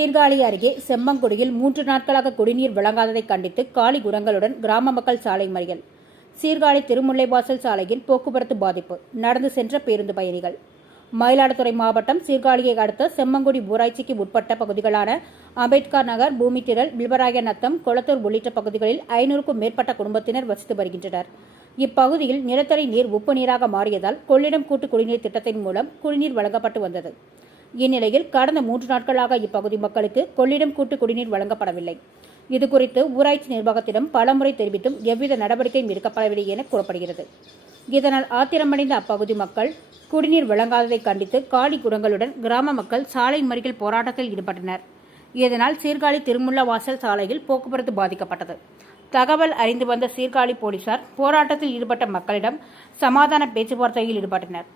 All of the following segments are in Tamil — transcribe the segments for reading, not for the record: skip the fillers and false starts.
சீர்காழி அருகே செம்மங்குடியில் 3 நாட்களாக குடிநீர் வழங்காததை கண்டித்து காலி குடங்களுடன் கிராம மக்கள் சாலை மறியல். சீர்காழி திருமுல்லைவாசல் சாலையில் போக்குவரத்து பாதிப்பு, நடந்து சென்ற பேருந்து பயணிகள். மயிலாடுதுறை மாவட்டம் சீர்காழியை அடுத்த செம்மங்குடி ஊராட்சிக்கு உட்பட்ட பகுதிகளான அம்பேத்கர் நகர், பூமித்திரல், வில்வராய நத்தம், கொளத்தூர் உள்ளிட்ட பகுதிகளில் 500க்கும் மேற்பட்ட குடும்பத்தினர் வசித்து வருகின்றனர். இப்பகுதியில் நிலத்தடி நீர் உப்பு நீராக மாறியதால் கொள்ளிடம் கூட்டு குடிநீர் திட்டத்தின் மூலம் குடிநீர் வழங்கப்பட்டு வந்தது. இந்நிலையில் கடந்த 3 நாட்களாக இப்பகுதி மக்களுக்கு கொள்ளிடம் கூட்டு குடிநீர் வழங்கப்படவில்லை. இதுகுறித்து ஊராட்சி நிர்வாகத்திடம் பலமுறை தெரிவித்தும் எவ்வித நடவடிக்கையும் எடுக்கப்படவில்லை என கூறப்படுகிறது. இதனால் ஆத்திரமடைந்த அப்பகுதி மக்கள் குடிநீர் வழங்காததை கண்டித்து காலி குடங்களுடன் கிராம மக்கள் சாலை மறியல் போராட்டத்தில் ஈடுபட்டனர். இதனால் சீர்காழி திருமுல்லவாசல் சாலையில் போக்குவரத்து பாதிக்கப்பட்டது. தகவல் அறிந்து வந்த சீர்காழி போலீசார் போராட்டத்தில் ஈடுபட்ட மக்களிடம் சமாதான பேச்சுவார்த்தையில் ஈடுபட்டனர்.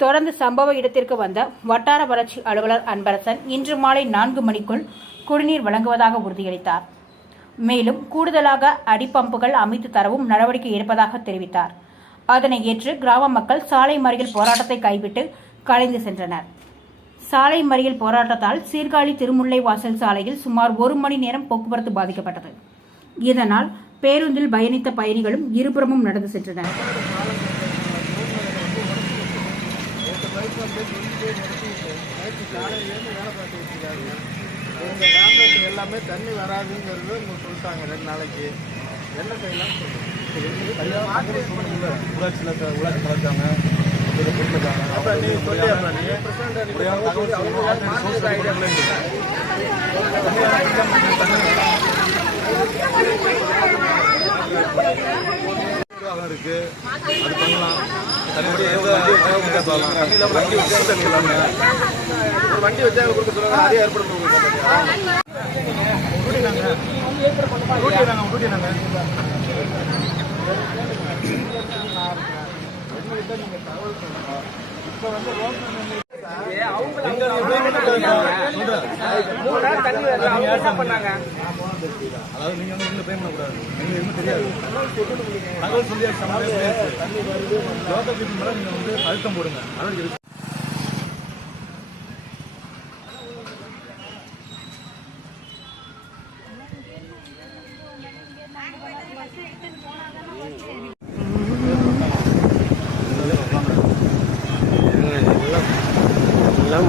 தொடர்ந்து சம்பவ இடத்திற்கு வந்த வட்டார வளர்ச்சி அலுவலர் அன்பரசன் இன்று மாலை 4 மணிக்குள் குடிநீர் வழங்குவதாக உறுதியளித்தார். மேலும் கூடுதலாக அடிப்பம்புகள் அமைத்து தரவும் நடவடிக்கை எடுப்பதாக தெரிவித்தார். அதனை ஏற்று கிராம மக்கள் சாலை மறியல் போராட்டத்தை கைவிட்டு கலைந்து சென்றனர். சாலை மறியல் போராட்டத்தால் சீர்காழி திருமுல்லைவாசல் சாலையில் சுமார் 1 மணி நேரம் போக்குவரத்து பாதிக்கப்பட்டது. இதனால் பேருந்தில் பயணித்த பயணிகளும் இருபுறமும் நடந்து சென்றனர். எல்லாமே தண்ணி வராதுங்கிறது சொல்லிட்டாங்க 2 நாளைக்கு. என்ன செய்யலாம்? ஊராட்சியில் கலக்காங்க. அப்புறம் நீ சொல்லி இருக்கு, அது பண்ணலாம். வண்டி வச்சா கொடுக்க சொல்லுங்க, அதே ஏற்பாடு இப்ப வந்து அதாவது நீங்க வந்து பே பண்ணக்கூடாது. நீங்க எதுவும் தெரியாது, தகவல் சொல்லி லோக்கல் பீப்புள் மேல நீங்க வந்து அழுத்தம் போடுங்க. அதாவது எல்லாம்